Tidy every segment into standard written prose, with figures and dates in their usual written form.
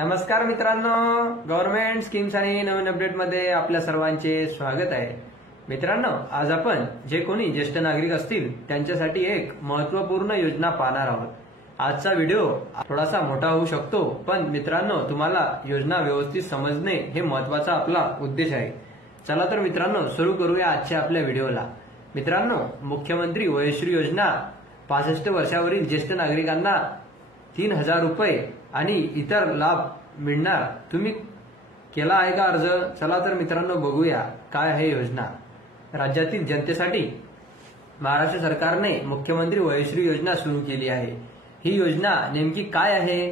नमस्कार मित्रांनो, government schemes आणि नवीन अपडेटमध्ये आपल्या सर्वांचे स्वागत आहे। मित्रांनो, आज आपण जे कोणी ज्येष्ठ नागरिक असतील त्यांच्यासाठी एक महत्त्वपूर्ण योजना पाहणार आहोत। आजचा व्हिडिओ थोडासा मोठा होऊ शकतो, पण मित्रांनो तुम्हाला योजना व्यवस्थित समजणे हे महत्त्वाचा आपला उद्देश आहे। चला तर मित्रांनो सुरू करूया आजच्या आपल्या व्हिडिओला। मित्रांनो, मुख्यमंत्री वयश्री योजना 65 वर्षावरील ज्येष्ठ नागरिकांना 3000 रुपये आणि इतर लाभ मिळणार। तुम्ही केला आहे का अर्ज? चला तर मित्रांनो बघूया काय आहे योजना। राज्यातील जनतेसाठी महाराष्ट्र सरकारने मुख्यमंत्री वयश्री योजना सुरू केली आहे। ही योजना नेमकी काय आहे,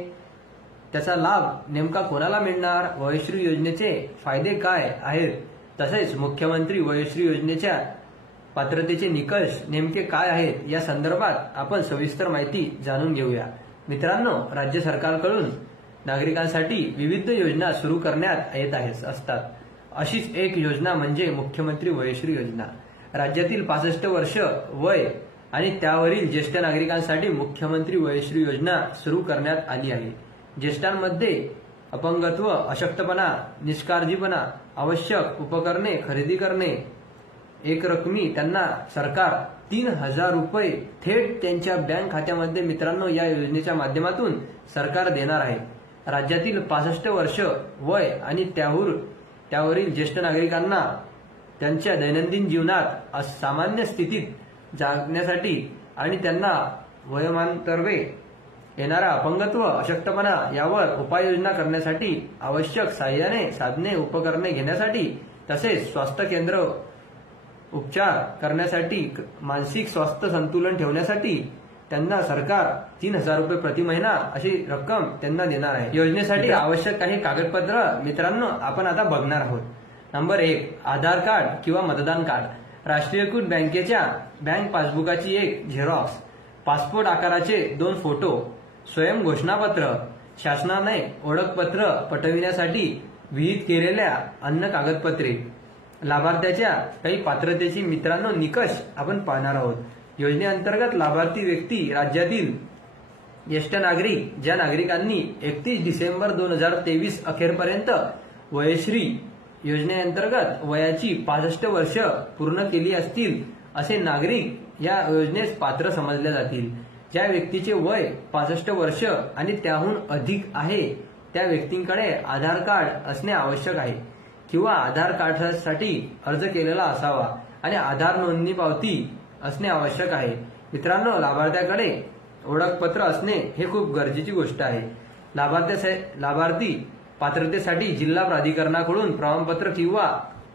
त्याचा लाभ नेमका कोणाला मिळणार, वयश्री योजनेचे फायदे काय आहेत, तसेच मुख्यमंत्री वयश्री योजनेच्या पात्रतेचे निकष नेमके काय आहेत या संदर्भात आपण सविस्तर माहिती जाणून घेऊया। मित्रांनो, राज्य सरकारकडून नागरिकांसाठी विविध योजना सुरू करण्यात येत असतात। अशीच एक योजना म्हणजे मुख्यमंत्री वयश्री योजना। राज्यातील 65 वर्ष वय आणि त्यावरील ज्येष्ठ नागरिकांसाठी मुख्यमंत्री वयश्री योजना सुरू करण्यात आली आहे। ज्येष्ठांमध्ये अपंगत्व, अशक्तपणा, निष्काळजीपणा, आवश्यक उपकरणे खरेदी करणे एक रकमी त्यांना सरकार 3000 रुपये थेट त्यांच्या बँक खात्यामध्ये मित्रांनो या योजनेच्या माध्यमातून सरकार देणार आहे। राज्यातील 65 वर्ष वय आणि त्यावरील ज्येष्ठ नागरिकांना त्यांच्या दैनंदिन जीवनात सामान्य स्थितीत जगण्यासाठी आणि त्यांना वयोमानांतर्वे येणारा अपंगत्व, अशक्तपणा यावर उपाययोजना करण्यासाठी, आवश्यक सहाय्याने साधने उपकरणे घेण्यासाठी, तसेच स्वास्थ्य केंद्र उपचार करण्यासाठी, मानसिक स्वास्थ्य संतुलन ठेवण्यासाठी त्यांना सरकार 3000 रुपये प्रति महिना अशी रक्कम त्यांना देणार आहे। योजनेसाठी आवश्यक काही कागदपत्र मित्रांनो आपण आता बघणार आहोत। नंबर 1, आधार कार्ड किंवा मतदान कार्ड, राष्ट्रीयकृत बँकेच्या बँक पासबुकाची एक झेरॉक्स, पासपोर्ट आकाराचे 2 फोटो, स्वयं घोषणापत्र, शासनाने ओळखपत्र पटविण्यासाठी विहित केलेल्या अन्य कागदपत्रे, लाभार्थ्याच्या काही पात्रतेची मित्रांनो निकष आपण पाहणार आहोत। योजनेअंतर्गत लाभार्थी व्यक्ती राज्यातील ज्येष्ठ नागरिक, ज्या नागरिकांनी 31 डिसेंबर 2023 अखेरपर्यंत वयश्री योजनेअंतर्गत वयाची 65 वर्ष पूर्ण केली असतील असे नागरिक या योजनेस पात्र समजले जातील। ज्या व्यक्तीचे वय 65 वर्ष आणि त्याहून अधिक आहे त्या व्यक्तींकडे आधार कार्ड असणे आवश्यक आहे किंवा आधार कार्डसाठी अर्ज केलेला असावा आणि आधार नोंदणी पावती असणे आवश्यक आहे। मित्रांनो, लाभार्थ्याकडे ओळखपत्र असणे हे खूप गरजेची गोष्ट आहे। लाभार्थी पात्रतेसाठी जिल्हा प्राधिकरणाकडून प्रमाणपत्र किंवा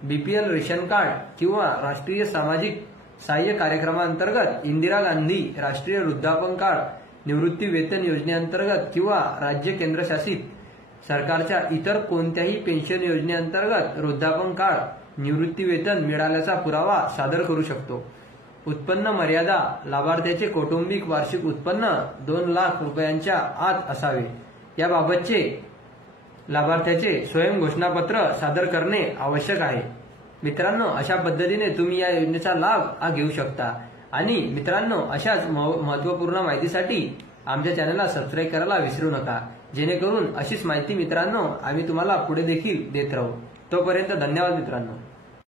बीपीएल रेशन कार्ड किंवा राष्ट्रीय सामाजिक सहाय्य कार्यक्रमांतर्गत इंदिरा गांधी राष्ट्रीय वृद्धापन कार्ड, निवृत्ती वेतन योजनेअंतर्गत किंवा राज्य केंद्रशासित सरकारच्या इतर कोणत्याही पेन्शन योजनेअंतर्गत वृद्धापन कार्ड, निवृत्ती वेतन मिळाल्याचा पुरावा सादर करू शकतो। उत्पन्न मर्यादा, लाभार्थ्याचे कौटुंबिक वार्षिक उत्पन्न 2 लाख रुपयांच्या आत असावे। याबाबतचे लाभार्थ्याचे स्वयं घोषणापत्र सादर करणे आवश्यक आहे। मित्रांनो, अशा पद्धतीने तुम्ही या योजनेचा लाभ घेऊ शकता। आणि मित्रांनो, अशाच महत्त्वपूर्ण माहितीसाठी आमच्या चॅनलला सबस्क्राईब करायला विसरू नका, जेणेकरून अशीच माहिती मित्रांनो आम्ही तुम्हाला पुढे देखील देत राहू। तोपर्यंत धन्यवाद मित्रांनो।